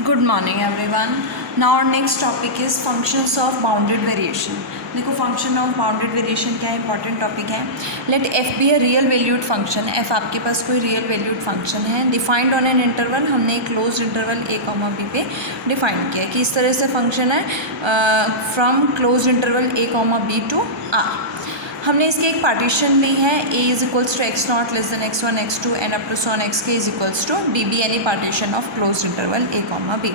Good morning everyone. Now our next topic is functions of bounded variation. देखो function of bounded variation क्या है, important topic है। Let F be a real valued function. F आपके पास कोई real valued function है, defined on an interval. हमने एक क्लोज इंटरवल ए कॉमा बी पे डिफाइन किया है कि इस तरह से फंक्शन है from close interval A comma B to R. हमने इसकी एक पार्टीशन ली है, a is equals to x not less than x1 x2 and up to so on x के is equals to b b any partition of close interval a comma b.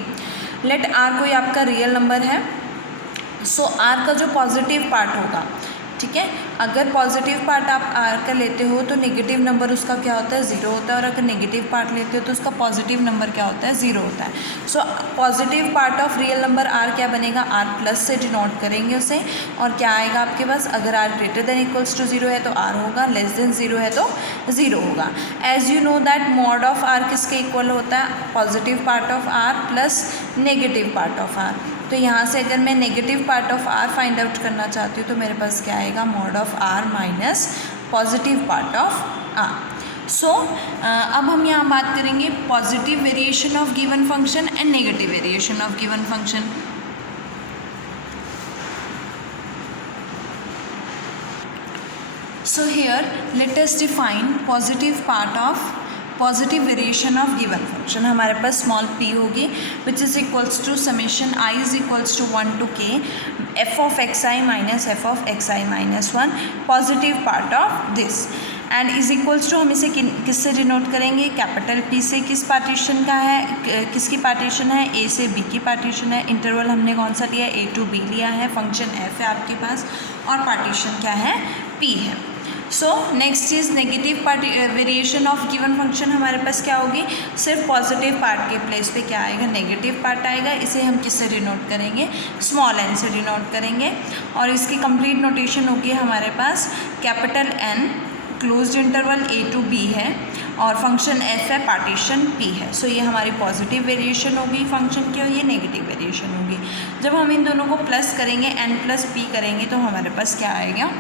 Let r कोई आपका real number है, सो r का जो positive part होगा, ठीक है, अगर पॉजिटिव पार्ट आप r का लेते हो तो नेगेटिव नंबर उसका क्या होता है, ज़ीरो होता है, और अगर नेगेटिव पार्ट लेते हो तो उसका पॉजिटिव नंबर क्या होता है, ज़ीरो होता है। So positive part of real number r क्या बनेगा, r प्लस से डिनोट करेंगे उसे, और क्या आएगा आपके पास, अगर r greater than equals to zero है तो r होगा, लेस देन ज़ीरो है तो ज़ीरो होगा। As you know that mod of r किसके इक्वल होता है, positive part of r plus negative part of r। तो यहाँ से अगर मैं negative part of r find out करना चाहती हूँ तो मेरे पास क्या आएगा, mod of r minus positive part of r। So अब हम यहाँ बात करेंगे positive variation of given function and negative variation of given function. So here let us define positive variation of given function। हमारे पास स्मॉल p होगी which is equals to summation i is equals to 1 to k f of xi minus f of xi minus 1 positive part of this and is equals to, हम इसे किससे denote करेंगे, capital P से। किस partition का है, किसकी partition है, a से b की पार्टीशन है। इंटरवल हमने कौन सा लिया है, a to b लिया है। फंक्शन f है आपके पास और पार्टीशन क्या है, p है। So next is negative variation of given function. हमारे पास क्या होगी, सिर्फ पॉजिटिव पार्ट के प्लेस पे क्या आएगा, नेगेटिव पार्ट आएगा। इसे हम किससे डिनोट करेंगे, स्मॉल n से डिनोट करेंगे, और इसकी कंप्लीट नोटेशन होगी हमारे पास capital N closed interval a to b है और फंक्शन f है, पार्टीशन p है। सो ये हमारी पॉजिटिव वेरिएशन होगी फंक्शन की और ये नेगेटिव वेरिएशन होगी। जब हम इन दोनों को प्लस करेंगे, n प्लस p करेंगे, तो हमारे पास क्या आएगा,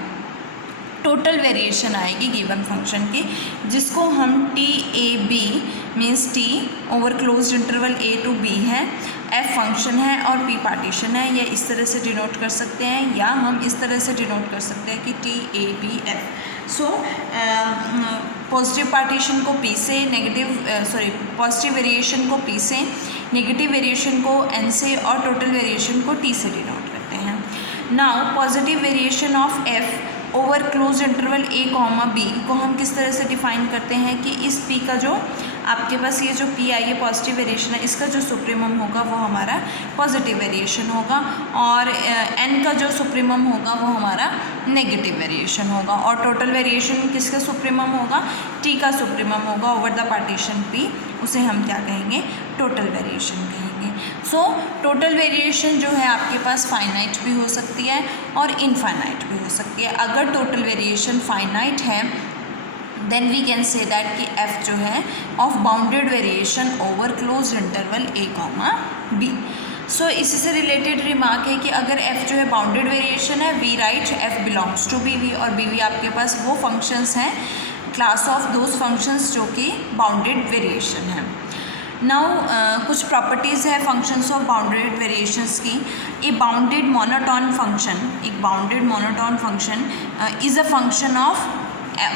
टोटल वेरिएशन आएगी गिवन फंक्शन की, जिसको हम T A B means T over closed interval a to b है, f फंक्शन है और p पार्टीशन है। या इस तरह से डिनोट कर सकते हैं, या हम इस तरह से डिनोट कर सकते हैं कि T A B F. So positive partition को p से, पॉजिटिव वेरिएशन को p से, नेगेटिव वेरिएशन को n से और टोटल वेरिएशन को t से डिनोट करते हैं। Now positive variation of f over close interval a comma b को हम किस तरह से डिफाइन करते हैं कि इस p का जो आपके पास ये जो p आई है पॉजिटिव वेरिएशन है, इसका जो सुप्रीमम होगा वो हमारा पॉजिटिव वेरिएशन होगा, और n का जो सुप्रीमम होगा वो हमारा नेगेटिव वेरिएशन होगा, और टोटल वेरिएशन किसका सुप्रीमम होगा, t का सुप्रीमम होगा ओवर द पार्टीशन p। उसे हम क्या कहेंगे, टोटल वेरिएशन कहेंगे। सो टोटल वेरिएशन जो है आपके पास फाइनाइट भी हो सकती है और इनफाइनाइट भी हो सकती है। अगर टोटल वेरिएशन फाइनाइट है then we can say that कि f जो है of bounded variation over close interval a comma b। So इसी से रिलेटेड रिमार्क है कि अगर f जो है बाउंडेड वेरिएशन है, we write f belongs to bv, और bv आपके पास वो फंक्शंस हैं, क्लास ऑफ दोज फंक्शंस जो कि बाउंडेड वेरिएशन है। नाउ कुछ प्रॉपर्टीज़ है फंक्शंस ऑफ बाउंडेड वेरिएशंस की। ए बाउंडेड मोनोटोन फंक्शन, एक bounded monotone function is a function of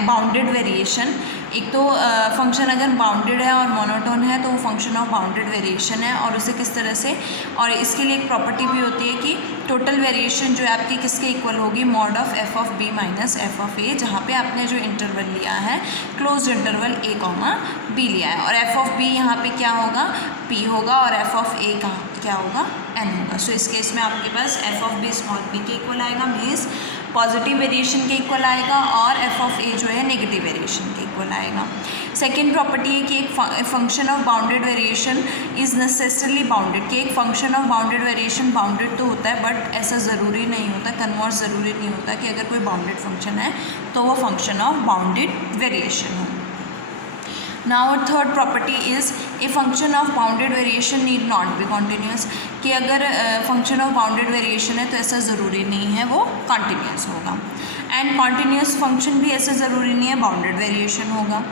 bounded variation. एक तो फंक्शन अगर बाउंडेड है और मोनोटोन है तो वो फंक्शन ऑफ बाउंडेड वेरिएशन है, और उसे किस तरह से, और इसके लिए एक प्रॉपर्टी भी होती है कि टोटल वेरिएशन जो है आपकी किसके इक्वल होगी, mod of f of b minus f of a, जहाँ पे आपने जो इंटरवल लिया है close interval a comma b लिया है, और f ऑफ b यहाँ पे क्या होगा, p होगा, और f ऑफ a का क्या होगा, n होगा। सो इस केस में आपके पास f of b small p के इक्वल आएगा, मीन्स पॉजिटिव वेरिएशन के इक्वल आएगा, और f ऑफ a जो है नेगेटिव वेरिएशन के इक्वल आएगा। सेकेंड प्रॉपर्टी है कि एक function of bounded variation is necessarily bounded, कि एक function of bounded variation bounded तो होता है बट ऐसा ज़रूरी नहीं होता, कन्वर्स ज़रूरी नहीं होता कि अगर कोई बाउंडेड फंक्शन है तो वो फंक्शन ऑफ बाउंडेड वेरिएशन हो। Now third property is a function of bounded variation need not be continuous, कि अगर फंक्शन ऑफ बाउंडेड वेरिएशन है तो ऐसा ज़रूरी नहीं है वो कॉन्टीन्यूस होगा। एंड कॉन्टीन्यूस फंक्शन भी ऐसे ज़रूरी नहीं है, बाउंडेड वेरिएशन होगा।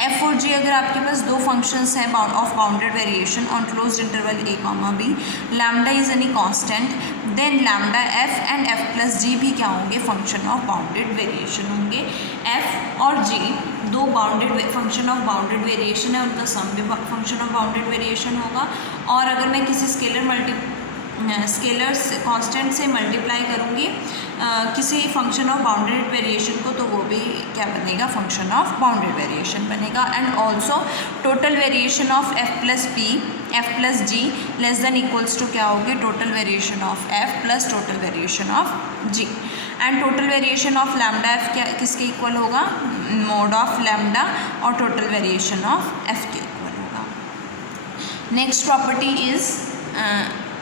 एफ और जी अगर आपके पास दो फंक्शंस हैं of bounded variation on closed interval A comma b, lambda is any constant, then lambda f and f plus g भी क्या होंगे, फंक्शन ऑफ बाउंडेड वेरिएशन होंगे। एफ और जी दो bounded function of bounded variation है, उनका सम भी function of bounded variation होगा। और अगर मैं किसी स्केलर कांस्टेंट से मल्टीप्लाई करूँगी किसी फंक्शन ऑफ बाउंडेड वेरिएशन को, तो वो भी क्या बनेगा, फंक्शन ऑफ बाउंडेड वेरिएशन बनेगा। And also total variation of F plus P F plus G less than equals to क्या होगी, total variation of F plus total variation of G. And total variation of lambda F क्या किसके equal होगा, mod of lambda और total variation of F के equal होगा। Next property is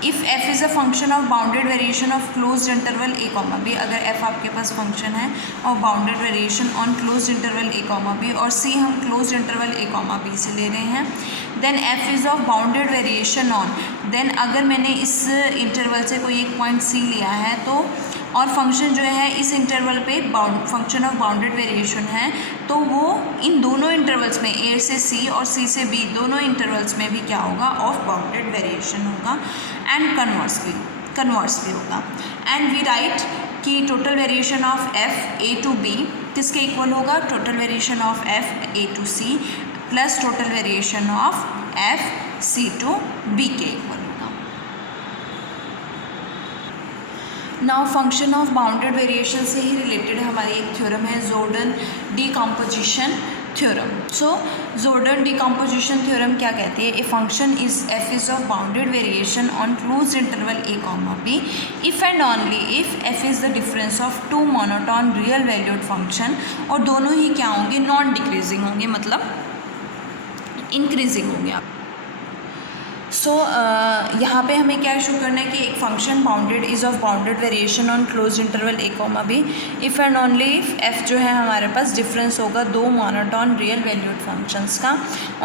if F is a function of bounded variation of closed interval A comma B, अगर F आपके पास function है और bounded variation on closed interval A comma B, और C हम closed interval ए comma B से ले रहे हैं, then F is of bounded variation on, then अगर मैंने इस इंटरवल से कोई एक पॉइंट सी लिया है तो और फंक्शन जो है इस इंटरवल पे फंक्शन ऑफ बाउंडेड वेरिएशन है, तो वो इन दोनों इंटरवल्स में ए से सी और सी से बी दोनों इंटरवल्स में भी क्या होगा, ऑफ बाउंडेड वेरिएशन होगा। एंड कन्वर्सली होगा। एंड वी राइट कि total variation of F A to B किसके इक्वल होगा, total variation of F A to C plus total variation of F C to B के equal होगा। Now function of bounded variation से ही related हमारी एक theorem है, Jordan decomposition theorem. So Jordan decomposition theorem क्या कहती है, a function is F is of bounded variation on closed interval A comma B if and only if F is the difference of two monotone real valued function, और दोनों ही क्या होंगे, non decreasing होंगे, मतलब इंक्रीजिंग होंगे। सो यहाँ पे हमें क्या शो करना है कि एक function bounded is of bounded variation on close interval A comma B if and only if f जो है हमारे पास डिफरेंस होगा दो मोनोटोन रियल वैल्यूड फंक्शंस का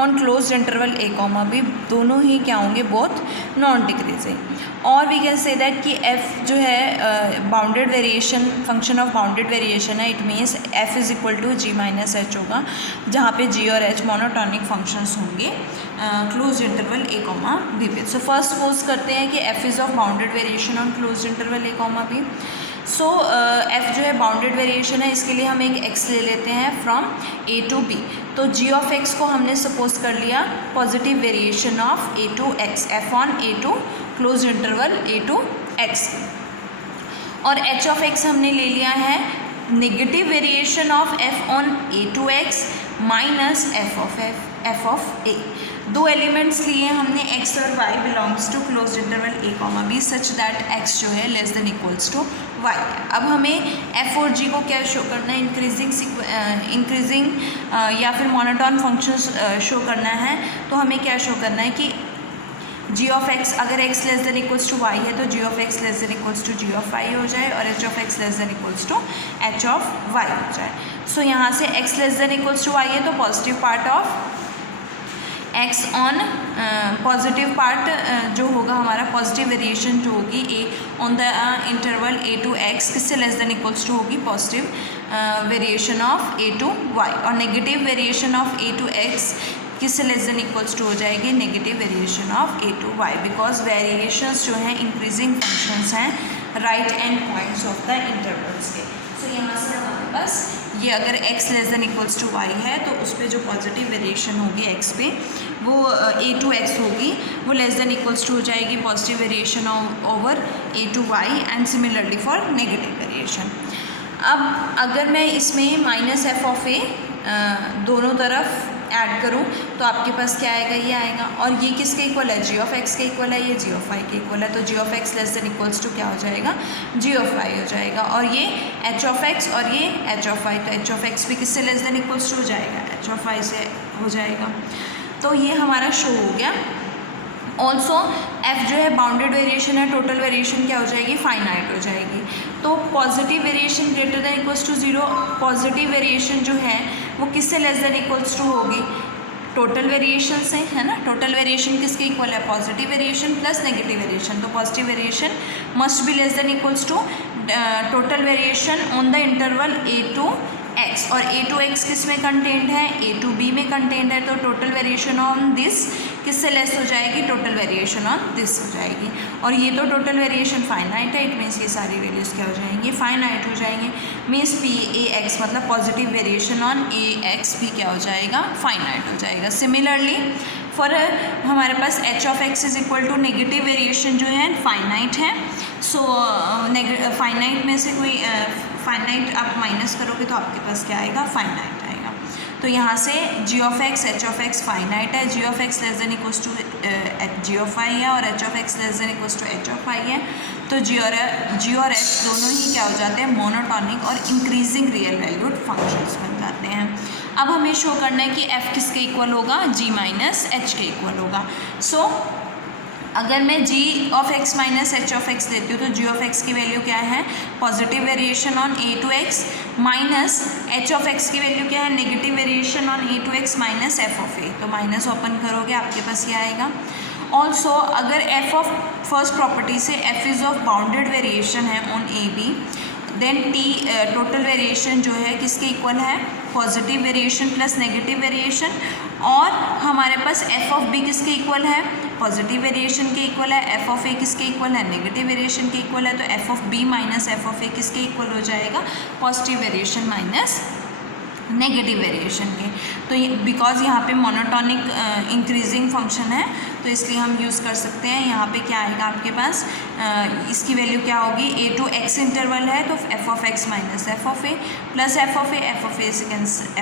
on close interval A comma b, दोनों ही क्या होंगे, बोथ नॉन डिक्रीजिंग। और वी कैन से दैट कि एफ जो है bounded variation function of bounded variation है, it means f is equal to g minus H होगा, जहाँ पे जी और एच मोनोटॉनिक फंक्शंस होंगे क्लोज इंटरवल ए कॉमा बी पे। सो फर्स्ट सपोज करते हैं कि F is of bounded variation on close interval A comma B. So F जो है बाउंडेड वेरिएशन है, इसके लिए हम एक एक्स ले लेते हैं फ्रॉम ए टू बी। तो जी ऑफ एक्स को हमने सपोज कर लिया positive variation of a to x, f on a to close interval a to x, और एच ऑफ एक्स हमने ले लिया है negative variation of f on a to x minus f of a. दो elements लिए हमने x और y belongs to close interval A comma b such that x जो है less than equals to y। अब हमें f और g को क्या शो करना है, इंक्रीजिंग या फिर मोनोटोन फंक्शंस शो करना है। तो हमें क्या शो करना है कि g ऑफ x, अगर x less than equals to y है तो g of x less than equals to g of y हो जाए, और h of x less than equals to h of y हो जाए। सो यहाँ से x less than equals to y है तो positive part of x on positive part जो होगा हमारा पॉजिटिव वेरिएशन जो होगी a on the interval a to x किससे लेस देन इक्वल्स टू होगी, positive variation of a to y, और negative variation of a to x किससे less than equals to हो जाएगी, negative variation of a to y, because variations जो हैं increasing functions हैं right end points of the intervals के। So यहाँ से हमारे पास ये अगर x less than equals to y है तो उस पर जो पॉजिटिव वेरिएशन होगी x पे वो a टू x होगी, वो लेस देन इक्वल्स टू हो जाएगी positive variation over a to y, and similarly for negative variation. अब अगर मैं इसमें माइनस एफ ऑफ ए दोनों तरफ ऐड करूँ तो आपके पास क्या आएगा, ये आएगा, और ये किसके इक्वल है, जी ऑफ एक्स के इक्वल है, ये जी ऑफ वाई के इक्वल है, तो g of x less than equals to क्या हो जाएगा, जी ऑफ वाई हो जाएगा, और ये एच ऑफ एक्स और ये एच ऑफ वाई, तो एच ऑफ एक्स भी किससे लेस देन इक्वल्स टू हो जाएगा, एच ऑफ वाई से हो जाएगा। तो ये हमारा शो हो गया। ऑल्सो एफ जो है बाउंडेड वेरिएशन है, टोटल वेरिएशन क्या हो जाएगी, फाइनाइट हो जाएगी। तो positive variation greater than equals to zero, positive variation जो है वो किससे लेस देन इक्वल्स टू होगी, टोटल वेरिएशन से, है ना। टोटल वेरिएशन किसके इक्वल है? Positive variation plus negative variation. तो positive variation must be less than equals to total variation on the interval a to x, और a to x किस में कंटेंट है? a to b में content है। तो टोटल वेरिएशन ऑन दिस किससे less हो जाएगी? टोटल वेरिएशन ऑन दिस हो जाएगी। और ये तो टोटल वेरिएशन फाइनाइट है, इट मीन्स ये सारी वैल्यूज़ क्या हो जाएंगी? फाइनाइट हो जाएंगे। मीन्स पी ए एक्स मतलब positive variation on A x भी क्या हो जाएगा? फाइनाइट हो जाएगा। सिमिलरली फॉर हमारे पास h of x is equal to negative variation जो है फाइनाइट है। सो फाइनाइट में से कोई फाइनाइट आप माइनस करोगे तो आपके पास क्या आएगा? फाइनाइट आएगा। तो यहाँ से g of x h of x finite है, g of x less than equals to g of i है, और h of x less than equals to h of i है। तो जी और एच दोनों ही क्या हो जाते हैं? मोनोटॉनिक और इंक्रीजिंग रियल वैल्यूड फंक्शंस बन जाते हैं। अब हमें शो करना है कि एफ किसके इक्वल होगा? जी माइनस एच के इक्वल होगा। सो अगर मैं g of x minus H of x लेती हूँ तो जी ऑफ एक्स की वैल्यू क्या है? Positive variation on a to x, minus H of x की वैल्यू क्या है? Negative variation on a to x minus f of a. तो माइनस ओपन करोगे आपके पास क्या आएगा? ऑल्सो अगर एफ ऑफ फर्स्ट प्रॉपर्टी से f is of bounded variation है on a b, then t total variation जो है किसके इक्वल है? Positive variation plus negative variation. और हमारे पास एफ ऑफ बी किसके इक्वल है? पॉजिटिव वेरिएशन के इक्वल है। एफ ऑफ ए किसके इक्वल है? नेगेटिव वेरिएशन के इक्वल है। तो f of b minus f of a किसके इक्वल हो जाएगा? Positive variation minus negative variation के। तो ये बिकॉज यहाँ पे मोनोटॉनिक इंक्रीजिंग फंक्शन है तो इसलिए हम यूज़ कर सकते हैं। यहाँ पे क्या आएगा आपके पास? इसकी वैल्यू क्या होगी? ए टू एक्स इंटरवल है तो f of x minus f of a plus f of a से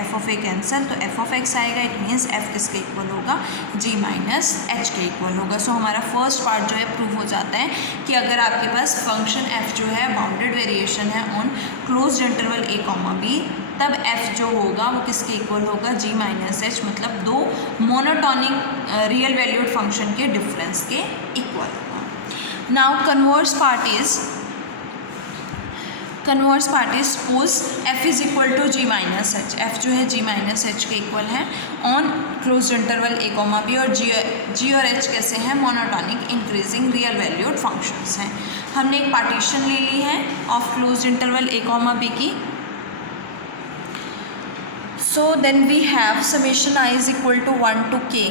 एफ ऑफ ए कैंसल, तो एफ ऑफ एक्स आएगा। इट मीन्स एफ किसके इक्वल होगा? जी माइनस एच के इक्वल होगा। सो हमारा फर्स्ट पार्ट जो है प्रूव हो जाता है कि अगर आपके पास फंक्शन एफ जो है बाउंडेड वेरिएशन है on closed interval A comma B, तब f जो होगा वो किसके इक्वल होगा? g माइनस एच, मतलब दो मोनोटॉनिक रियल वैल्यूड फंक्शन के डिफरेंस के इक्वल होगा। Now converse part is suppose f is equal to g minus H. f जो है g माइनस एच के इक्वल है on close interval a comma B, और g और h कैसे हैं? Monotonic increasing real valued functions हैं। हमने एक पार्टीशन ले ली है of close interval a comma B की। So then we have summation I is equal to 1 to k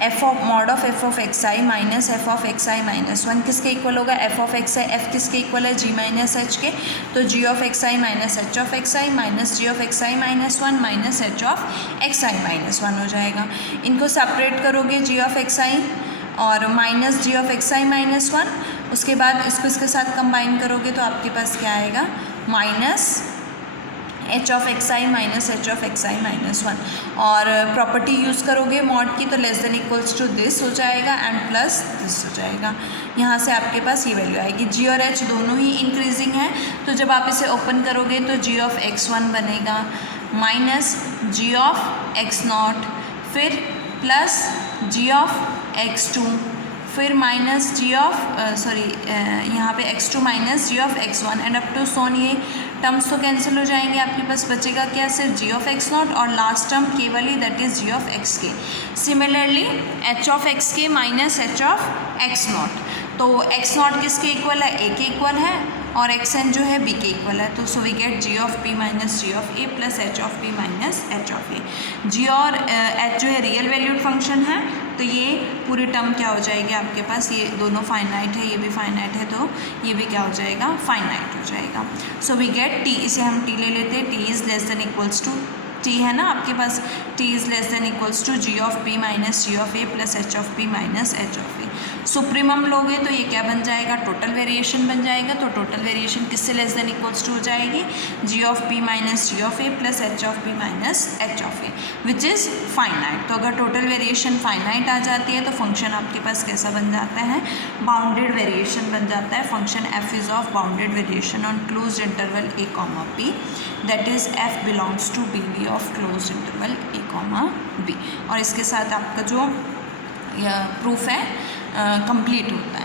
f of mod of f of xi minus f of xi minus 1 किसके equal होगा? f of xi, f किसके equal है? g minus h के। तो g of xi minus h of xi minus g of xi minus 1 minus h of xi minus 1 हो जाएगा। इनको separate करोगे g of xi और minus g of xi minus 1, उसके बाद इसको इसके साथ कंबाइन करोगे तो आपके पास क्या आएगा? Minus H of X I minus H of X I minus 1, और प्रॉपर्टी यूज़ करोगे मॉड की तो less than equals to this हो जाएगा एंड प्लस दिस हो जाएगा। यहाँ से आपके पास ये वैल्यू आएगी। जी और एच दोनों ही इंक्रीजिंग है तो जब आप इसे ओपन करोगे तो जी ऑफ एक्स वन बनेगा minus g of x not, फिर plus g of x two, फिर माइनस जी ऑफ यहाँ पे x2 minus g of x1 and up to so on. ये टर्म्स तो कैंसिल हो जाएंगे, आपके पास बचेगा क्या? सिर्फ जी ऑफ एक्स नॉट और लास्ट टर्म केवल ही that is g of x के। सिमिलरली एच ऑफ एक्स के minus H of x not, तो एक्स नॉट किसके इक्वल है? ए के इक्वल है, और एक्स एन जो है बी के इक्वल है। तो so we get g of b minus g of a plus h of b minus H of a. G और एच जो है रियल वैल्यूड फंक्शन है तो ये पूरी टर्म क्या हो जाएगी आपके पास? ये दोनों फाइनाइट है, ये भी फाइनाइट है, तो ये भी क्या हो जाएगा? फाइनाइट हो जाएगा। सो वी गेट टी, इसे हम टी ले लेते हैं। T is less than equals to t है ना आपके पास, t is less than equals to g of b minus g of a plus h of b minus H of a. Supremum लोगे तो ये क्या बन जाएगा? टोटल वेरिएशन बन जाएगा। तो टोटल वेरिएशन किससे लेस देन इक्वल्स टू हो जाएगी? G of b minus g of a plus h of b minus H of a which is finite. तो अगर टोटल वेरिएशन फाइनाइट आ जाती है तो फंक्शन आपके पास कैसा बन जाता है? बाउंडेड वेरिएशन बन जाता है। Function F is of bounded variation on close interval A comma B, that is F belongs to B D of close interval A comma B. और इसके साथ आपका जो प्रूफ है कंप्लीट होता है।